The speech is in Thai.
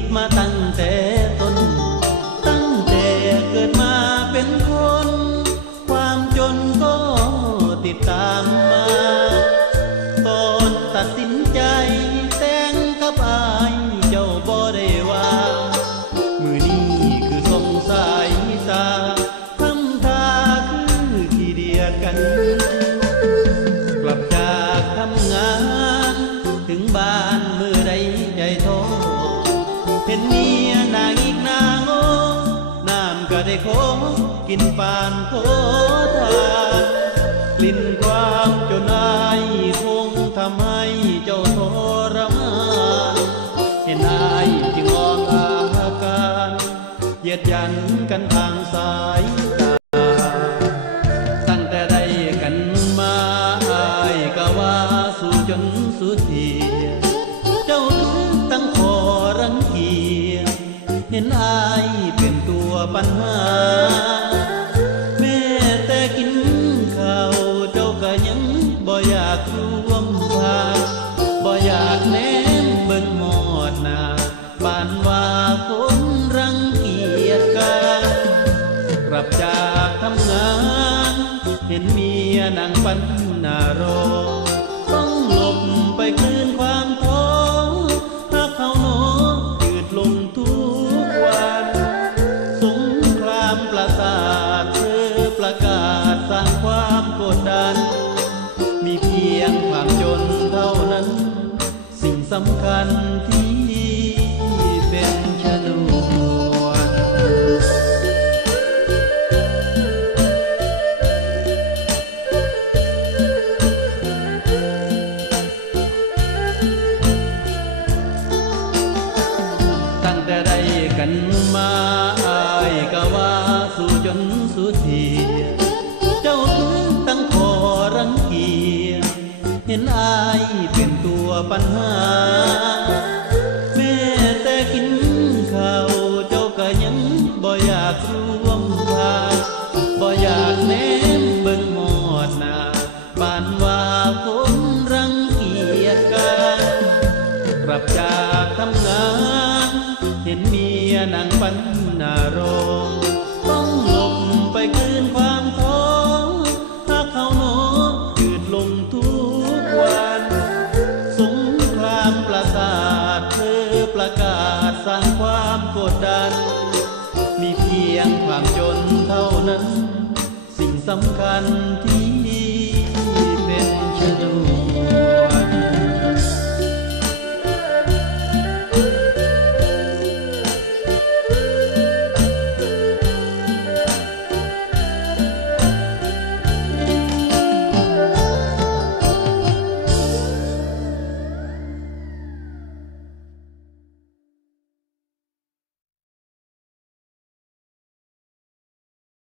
ดมาตั้งแต่ต้น ตั้งแต่เกิดมาเป็นคน ความจนก็ติดตามมา ตอนตัดสินใจแต่งกับอายเจ้าบ่ได้ว่า มือนี้คือสงสายตาทำตาคือที่เดียกัน กินปานโคทานกลิ่นความจนอายคงทำให้เจ้าทรมานเห็นอายจึงออกอาการเหยียดยันกันทางสาย เห็นเมียนั่งปันหน้ารอต้องหลบไปคืนความท้อถ้าเขาโนยืดลงทุกวัน สงครามประสาทเธอประกาศสร้างความกดดัน มีเพียงความจนเท่านั้น สิ่งสำคัญที่ กันมาอายก็ว่าสู่จนสุดทีเจ้าถึงตั้งคอรังเกียจเห็นอายเป็นตัวปัญหา แม่แต่กินข้าวเจ้าก็ยังบ่อยากร่วมพาบ่อยากแนมเบิ่งหมอดหนาปานว่าคนรังเกียจกันกลับจากทำงาน เห็นมี ยนังปันนาโรงต้องหลบไปคืนความท้อถ้าเขาโนยืดลงทุกวัน สงครามประสาทเธอประกาศสร้างความกดดัน มีเพียงความจนเท่านั้น สิ่งสำคัญที่